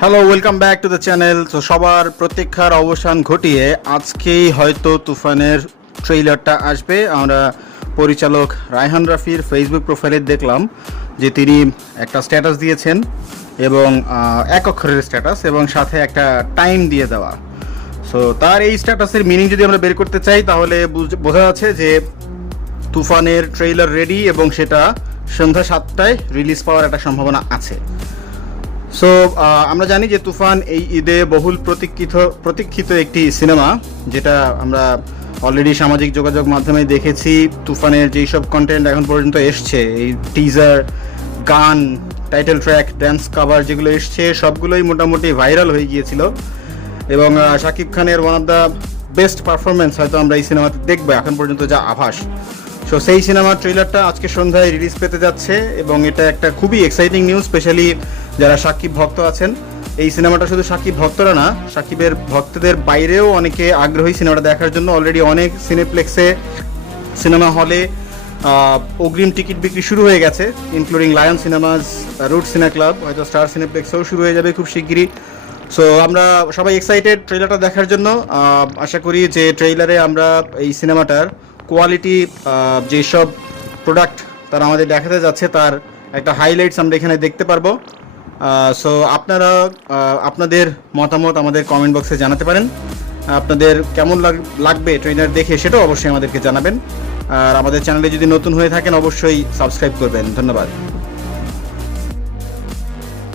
Hello, welcome back to the channel. তো সবার প্রতীক্ষার অবসান ঘটিয়ে আজকেই হয়তো তুফানের ট্রেইলারটা আসবে। আমরা পরিচালক রায়হান রাফির ফেসবুক প্রোফাইলে দেখলাম যে তিনি একটা স্ট্যাটাস দিয়েছেন এবং এক অক্ষরের স্ট্যাটাস এবং সাথে একটা টাইম দিয়ে দেওয়া। সো তার এই স্ট্যাটাসের মিনিং যদি আমরা বের করতে চাই তাহলে বোঝা যাচ্ছে যে তুফানের ট্রেইলার রেডি এবং সেটা সন্ধ্যা 7টায় রিলিজ পাওয়ার একটা সম্ভাবনা আছে। সো আমরা জানি যে তুফান এই ঈদে বহুল প্রতীক্ষিত একটি সিনেমা, যেটা আমরা অলরেডি সামাজিক যোগাযোগ মাধ্যমে দেখেছি। তুফানের যেই সব কন্টেন্ট এখন পর্যন্ত এসছে, এই টিজার, গান, টাইটেল ট্র্যাক, ড্যান্স কাভার যেগুলো এসছে সবগুলোই মোটামুটি ভাইরাল হয়ে গিয়েছিল এবং শাকিব খানের one of the best performance হয়তো আমরা এই সিনেমাতে দেখবো এখন পর্যন্ত যা আভাস। সো সেই সিনেমার ট্রেইলারটা আজকে সন্ধ্যায় রিলিজ পেতে যাচ্ছে এবং এটা একটা খুবই এক্সাইটিং নিউজ, স্পেশালি যারা সাকিব ভক্ত আছেন। এই সিনেমাটা শুধু সাকিব ভক্তরা না, সাকিবের ভক্তদের বাইরেও অনেকে আগ্রহী সিনেমাটা দেখার জন্য। অলরেডি অনেক সিনেপ্লেক্সে, সিনেমা হলে অগ্রিম টিকিট বিক্রি শুরু হয়ে গেছে, ইনক্লুডিং লায়ন সিনেমাস, রুট সিনে ক্লাব, হয়তো স্টার সিনেপ্লেক্সেও শুরু হয়ে যাবে খুব শিগগিরই। সো আমরা সবাই এক্সাইটেড ট্রেইলারটা দেখার জন্য। আশা করি যে ট্রেইলারে আমরা এই সিনেমাটার কোয়ালিটি, যেসব প্রোডাক্ট তারা আমাদের দেখাতে যাচ্ছে তার একটা হাইলাইটস আমরা এখানে দেখতে পারবো। সো আপনারা আপনাদের মতামত আমাদের কমেন্ট বক্সে জানাতে পারেন। আপনাদের কেমন লাগবে ট্রেইলার দেখে সেটাও অবশ্যই আমাদেরকে জানাবেন। আর আমাদের চ্যানেলে যদি নতুন হয়ে থাকেন অবশ্যই সাবস্ক্রাইব করবেন। ধন্যবাদ।